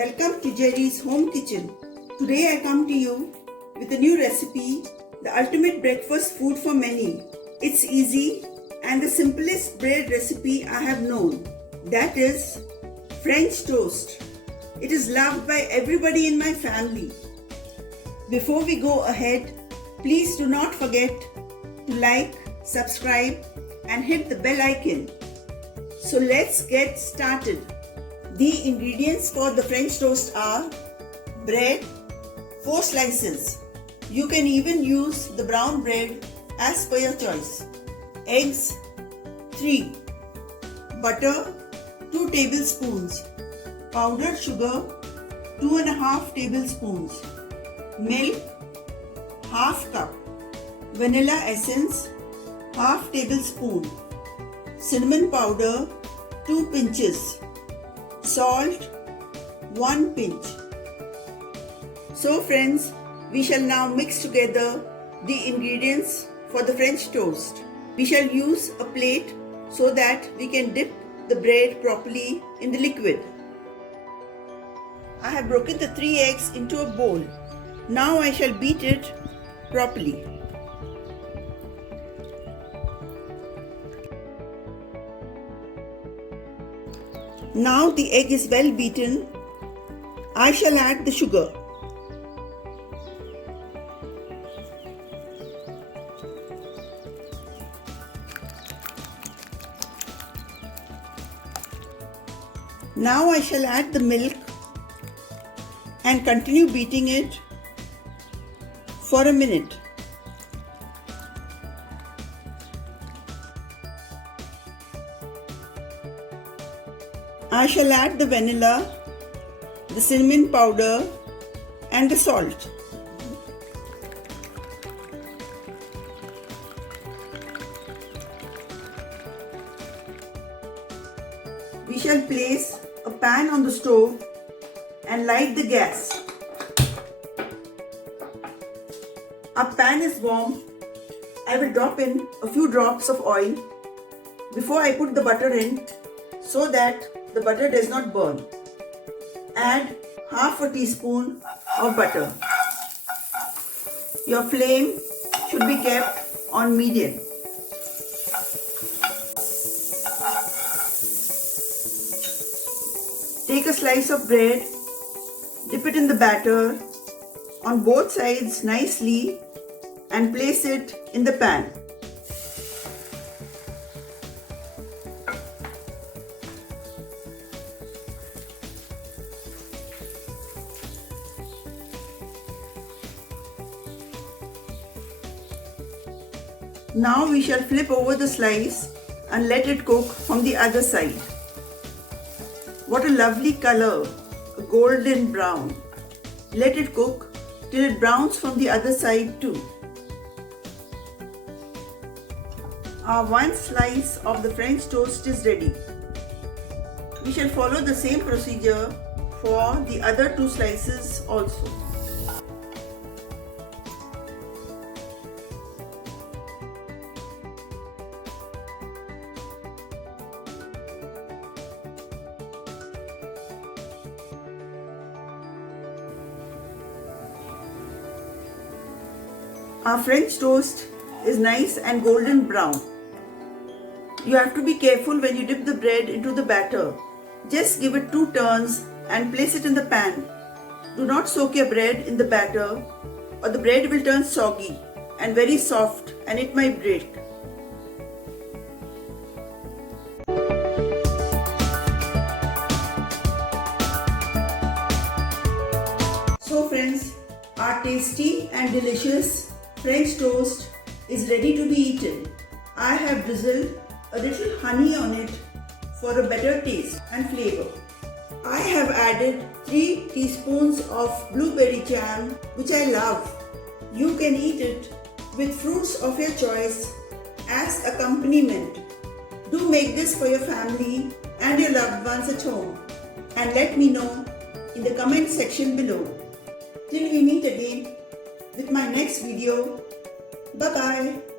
Welcome to Jerry's Home Kitchen. Today I come to you with a new recipe, the ultimate breakfast food for many. It's easy and the simplest bread recipe I have known. That is French toast. It is loved by everybody in my family. Before we go ahead, please do not forget to like, subscribe and hit the bell icon. So let's get started. The ingredients for the French toast are bread, 4 slices. You can even use the brown bread as per your choice. Eggs, 3. Butter, 2 tablespoons. Powdered sugar, 2.5 tablespoons. Milk, half cup. Vanilla essence, half tablespoon. Cinnamon powder, 2 pinches. Salt, 1 pinch. So friends, we shall now mix together the ingredients for the French toast. We shall use a plate so that we can dip the bread properly in the liquid. I have broken the 3 eggs into a bowl. Now I shall beat it properly. Now the egg is well beaten. I shall add the sugar. Now I shall add the milk and continue beating it for a minute. I shall add the vanilla, the cinnamon powder and the salt. We shall place a pan on the stove and light the gas. Our pan is warm. I will drop in a few drops of oil before I put the butter in so that the butter does not burn. Add half a teaspoon of butter. Your flame should be kept on medium. Take a slice of bread, dip it in the batter on both sides nicely and place it in the pan. Now we shall flip over the slice and let it cook from the other side. What a lovely color, a golden brown. Let it cook till it browns from the other side too. Our 1 slice of the French toast is ready. We shall follow the same procedure for the other 2 slices also. Our French toast is nice and golden brown. You have to be careful when you dip the bread into the batter. Just give it 2 turns and place it in the pan. Do not soak your bread in the batter or the bread will turn soggy and very soft and it might break. So friends, our tasty and delicious French toast is ready to be eaten. I have drizzled a little honey on it for a better taste and flavor. I have added 3 teaspoons of blueberry jam, which I love. You can eat it with fruits of your choice as accompaniment. Do make this for your family and your loved ones at home and let me know in the comment section below. Till we meet again with my next video. Bye bye.